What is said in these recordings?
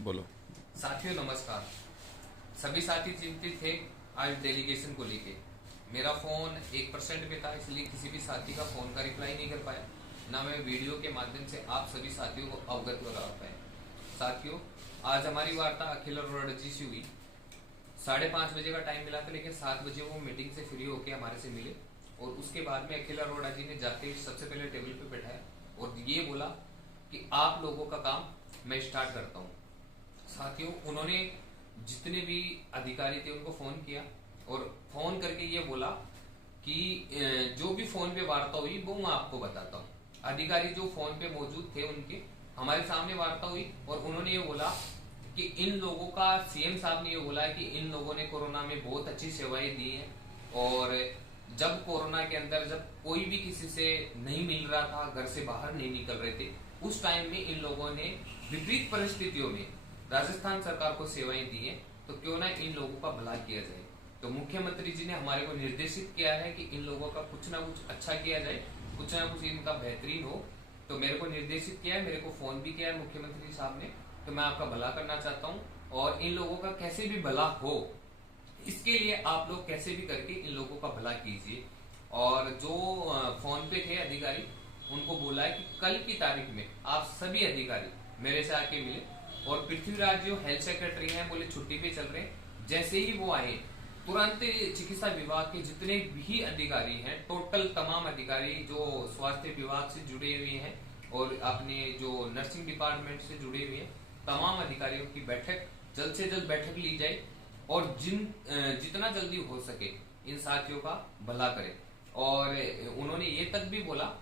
बोलो। साथियों नमस्कार। सभी साथी चिंतित थे आज डेलीगेशन को लेके। मेरा फोन 1% पे था, इसलिए किसी भी साथी का फोन का रिप्लाई नहीं कर पाया, ना मैं वीडियो के माध्यम से आप सभी साथियों को अवगत करा पाए। साथियों, आज हमारी वार्ता अखिल अरोड़ा जी से हुई। 5:30 बजे का टाइम मिला था, लेकिन 7 बजे वो मीटिंग से फ्री होके हमारे से मिले और उसके बाद में अखिल अरोड़ा जी ने जाते ही सबसे पहले टेबल पे बैठाया और ये बोला कि आप लोगों का काम मैं स्टार्ट करता हूँ। साथियों, उन्होंने जितने भी अधिकारी थे उनको फोन किया और फोन करके ये बोला कि जो भी फोन पे वार्ता हुई वो मैं आपको बताता हूँ। अधिकारी जो फोन पे मौजूद थे उनके हमारे सामने वार्ता हुई और उन्होंने ये बोला कि इन लोगों का, सीएम साहब ने ये बोला है कि इन लोगों ने कोरोना में बहुत अच्छी सेवाएं दी हैं और जब कोरोना के अंदर जब कोई भी किसी से नहीं मिल रहा था, घर से बाहर नहीं निकल रहे थे, उस टाइम में इन लोगों ने विपरीत परिस्थितियों में राजस्थान सरकार को सेवाएं दी है, तो क्यों ना इन लोगों का भला किया जाए। तो मुख्यमंत्री जी ने हमारे को निर्देशित किया है कि इन लोगों का कुछ ना कुछ अच्छा किया जाए, कुछ ना कुछ इनका बेहतरीन हो। तो मेरे को निर्देशित किया है, मेरे को फोन भी किया है मुख्यमंत्री साहब ने। तो मैं आपका भला करना चाहता हूँ और इन लोगों का कैसे भी भला हो, इसके लिए आप लोग कैसे भी करके इन लोगों का भला कीजिए। और जो फोन पे थे अधिकारी, उनको बोला है कि कल की तारीख में आप सभी अधिकारी मेरे से आके मिले। और पृथ्वीराज जो हेल्थ सेक्रेटरी हैं बोले छुट्टी पे चल रहे हैं, जैसे ही वो आए तुरंत चिकित्सा विभाग के जितने भी अधिकारी हैं, टोटल तमाम अधिकारी जो स्वास्थ्य विभाग से जुड़े हुए हैं और अपने जो नर्सिंग डिपार्टमेंट से जुड़े हुए हैं, तमाम अधिकारियों की बैठक जल्द से जल्द बैठक ली जाए और जितना जल्दी हो सके इन साथियों का भला करें। और उन्होंने ये तक भी बोला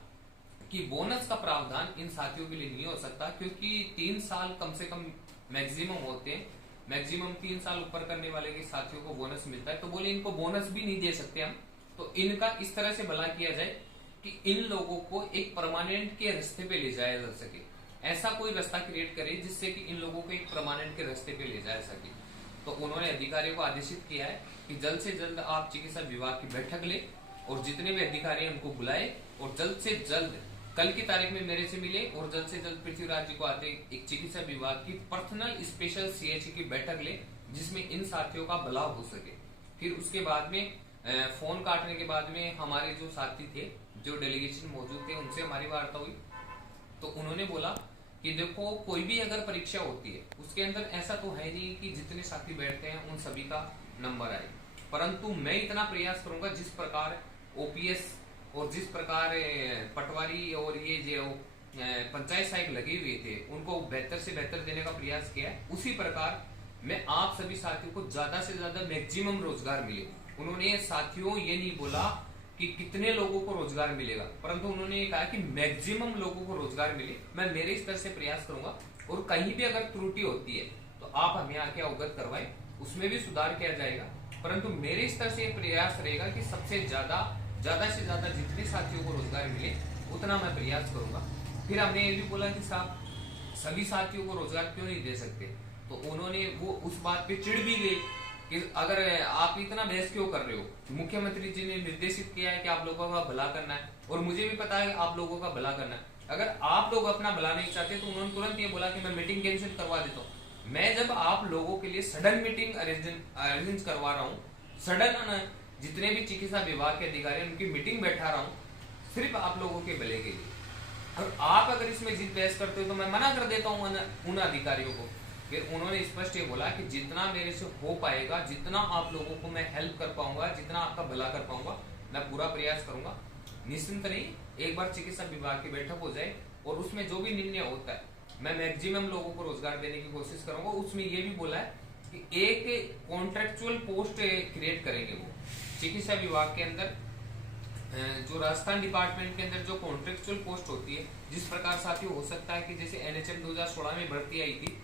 कि बोनस का प्रावधान इन साथियों के लिए नहीं हो सकता, क्योंकि 3 साल कम से कम मैक्सिमम होते हैं, मैक्सिमम 3 साल ऊपर करने वाले के साथियों को बोनस मिलता है। तो बोले इनको बोनस भी नहीं दे सकते हम, तो इनका इस तरह से भला किया जाए कि इन लोगों को एक परमानेंट के रास्ते पे ले जाया जा सके। ऐसा कोई रास्ता क्रिएट करे जिससे कि इन लोगों को एक परमानेंट के रास्ते पे ले जाया सके। तो उन्होंने अधिकारियों को आदेशित किया है कि जल्द से जल्द आप चिकित्सा विभाग की बैठक ले और जितने भी अधिकारी हैं उनको बुलाए और जल्द से जल्द कल की तारीख में मेरे से मिले और जल्द से जल्द पृथ्वीराज जी को आते एक चिकित्सा विभाग की पर्सनल स्पेशल सीएचसी की बैठक ले, जिसमें इन साथियों का भला हो सके। फिर उसके बाद में फोन काटने के बाद में हमारे जो साथी थे, जो डेलीगेशन मौजूद थे, उनसे हमारी वार्ता हुई। तो उन्होंने बोला कि देखो, कोई भी अगर परीक्षा होती है उसके अंदर ऐसा तो है नहीं कि जितने साथी बैठते हैं उन सभी का नंबर आए, परंतु मैं इतना प्रयास करूंगा जिस प्रकार ओपीएस और जिस प्रकार पटवारी और ये जो पंचायत सहायक लगे हुए थे उनको बेहतर से बेहतर देने का प्रयास किया है, उसी प्रकार मैं आप सभी साथियों को ज्यादा से ज्यादा मैक्सिमम रोजगार मिले। उन्होंने साथियों ये नहीं बोला कि कितने लोगों को रोजगार मिलेगा, परंतु उन्होंने ये कहा कि मैक्सिमम लोगों को रोजगार मिले। मैं मेरे स्तर से प्रयास करूंगा और कहीं भी अगर त्रुटि होती है तो आप हमें आके अवगत करवाएं, उसमें भी सुधार किया जाएगा। परंतु मेरे स्तर से प्रयास रहेगा कि सबसे ज्यादा से ज्यादा जितने साथियों को रोजगार मिले उतना मैं प्रयास करूंगा। फिर हमने ये भी बोला कि साहब सभी साथियों को रोजगार क्यों नहीं दे सकते, तो उन्होंने वो उस बात पे चिढ़ भी गए कि अगर आप इतना बहस क्यों कर रहे हो, मुख्यमंत्री जी ने निर्देशित किया है कि आप लोगों का भला करना है और मुझे भी पता है आप लोगों का भला करना है। अगर आप लोग अपना भला नहीं चाहते तो उन्होंने तुरंत ये बोला कि मैं मीटिंग कैंसिल करवा देता हूँ। मैं जब आप लोगों के लिए सडन मीटिंग अरेंज करवा रहा हूँ, सडन जितने भी चिकित्सा विभाग के अधिकारी उनकी मीटिंग बैठा रहा हूँ, सिर्फ आप लोगों के भले के लिए, और आप अगर इसमें जिद बहस करते हो तो मैं मना कर देता हूँ उन अधिकारियों को। फिर उन्होंने स्पष्ट ये बोला कि जितना मेरे से हो पाएगा, जितना आप लोगों को मैं हेल्प कर पाऊंगा, जितना आपका भला कर पाऊंगा, मैं पूरा प्रयास करूंगा। निश्चिंत नहीं, एक बार चिकित्सा विभाग की बैठक हो जाए और उसमें जो भी निर्णय होता है मैं मैक्सिमम लोगों को रोजगार देने की कोशिश करूंगा। उसमें ये भी बोला है कि एक कॉन्ट्रेक्चुअल पोस्ट क्रिएट करेंगे वो चिकित्सा विभाग के अंदर, जो राजस्थान डिपार्टमेंट के अंदर जो कॉन्ट्रेक्चुअल पोस्ट होती है। जिस प्रकार साथियों हो सकता है कि जैसे एनएचएम 2016 में भर्ती आई थी,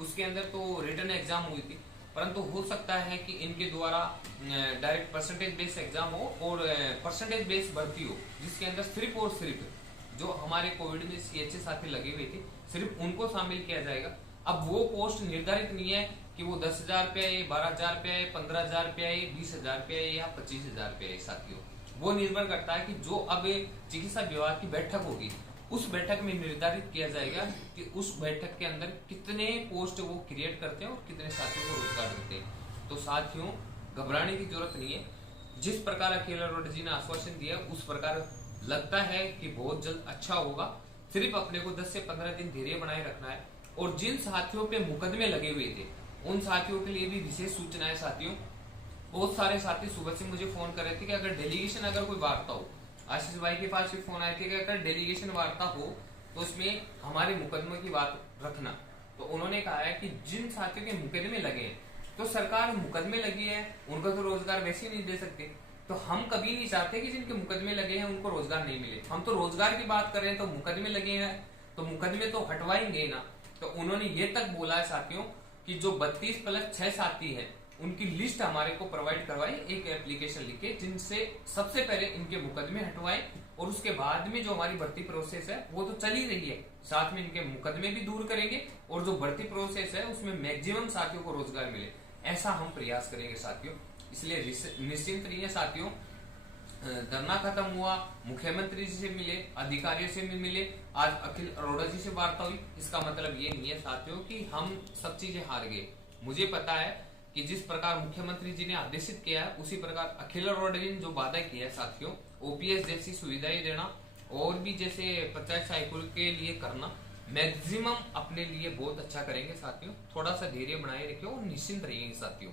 उसके अंदर तो रिटर्न एग्जाम हुई थी, परंतु हो सकता है कि इनके द्वारा डायरेक्ट परसेंटेज बेस्ड एग्जाम हो और परसेंटेज बेस्ड भर्ती हो, जिसके अंदर सिर्फ और सिर्फ जो हमारे कोविड में सीएचए साथी लगे हुए थे सिर्फ उनको शामिल किया जाएगा। अब वो पोस्ट निर्धारित नहीं है कि वो 10,000 पे आए, 12,000 पे आए, 15,000 पे आए, 20,000 पे आए या 25,000 पे आए। साथियों, वो निर्भर करता है कि जो अब चिकित्सा विभाग की बैठक होगी उस बैठक में निर्धारित किया जाएगा कि उस बैठक के अंदर कितने पोस्ट वो क्रिएट करते हैं और कितने साथियों को रोजगार देते हैं। तो साथियों, घबराने की जरूरत नहीं है। जिस प्रकार अखिल अरोड़ा जी ने आश्वासन दिया उस प्रकार लगता है कि बहुत जल्द अच्छा होगा। सिर्फ अपने को 10 से 15 दिन धैर्य बनाए रखना है। और जिन साथियों पे मुकदमे लगे हुए थे उन साथियों के लिए भी विशेष सूचना है। साथियों, बहुत सारे साथी सुबह से मुझे फोन कर रहे थे कि अगर डेलीगेशन अगर कोई वार्ता हो, आशीष भाई के पास भी फोन आए थे कि अगर डेलीगेशन वार्ता हो तो उसमें हमारे मुकदमे की बात रखना। तो उन्होंने कहा है कि जिन साथियों के मुकदमे लगे हैं तो सरकार मुकदमे लगी है उनको तो रोजगार वैसे ही नहीं दे सकते। तो हम कभी नहीं चाहते कि जिनके मुकदमे लगे हैं उनको रोजगार नहीं मिले। हम तो रोजगार की बात कर रहे हैं, तो मुकदमे लगे हैं तो मुकदमे तो हटवाएंगे ना। तो उन्होंने ये तक बोला है साथियों कि जो 32+6 साथी हैं उनकी लिस्ट हमारे को प्रोवाइड करवाए, एक एप्लीकेशन लिखे जिनसे सबसे पहले इनके मुकदमे हटवाए और उसके बाद में जो हमारी भर्ती प्रोसेस है वो तो चल ही रही है, साथ में इनके मुकदमे भी दूर करेंगे और जो भर्ती प्रोसेस है उसमें मैक्सिमम साथियों को रोजगार मिले, ऐसा हम प्रयास करेंगे साथियों। इसलिए निश्चिंत रहिए साथियों। धरना खत्म हुआ, मुख्यमंत्री जी से मिले, अधिकारियों से भी मिले, आज अखिल अरोड़ा जी से वार्ता हुई। इसका मतलब ये नहीं है साथियों कि हम सब चीजें हार गए। मुझे पता है कि जिस प्रकार मुख्यमंत्री जी ने आदेशित किया है उसी प्रकार अखिल अरोड़ा जी ने जो वादा किया है साथियों, ओपीएस जैसी सुविधाएं देना और भी जैसे पंचायत सहायकों के लिए करना, मैक्सिमम अपने लिए बहुत अच्छा करेंगे साथियों। थोड़ा सा धैर्य बनाए रखिए और निश्चिंत रहिए साथियों।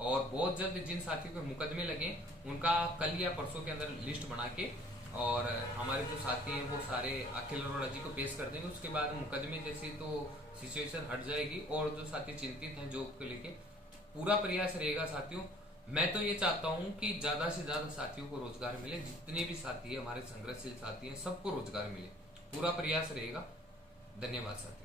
और बहुत जल्द जिन साथियों के मुकदमे लगे उनका कल या परसों के अंदर लिस्ट बना के और हमारे जो साथी हैं वो सारे अखिल अरोड़ा जी को पेश कर देंगे। उसके बाद मुकदमे जैसी तो सिचुएशन हट जाएगी और जो साथी चिंतित हैं जॉब को लेके पूरा प्रयास रहेगा साथियों। मैं तो ये चाहता हूं कि ज्यादा से ज्यादा साथियों को रोजगार मिले, जितने भी साथी है हमारे संघर्षशील साथी हैं सबको रोजगार मिले, पूरा प्रयास रहेगा। धन्यवाद साथियों।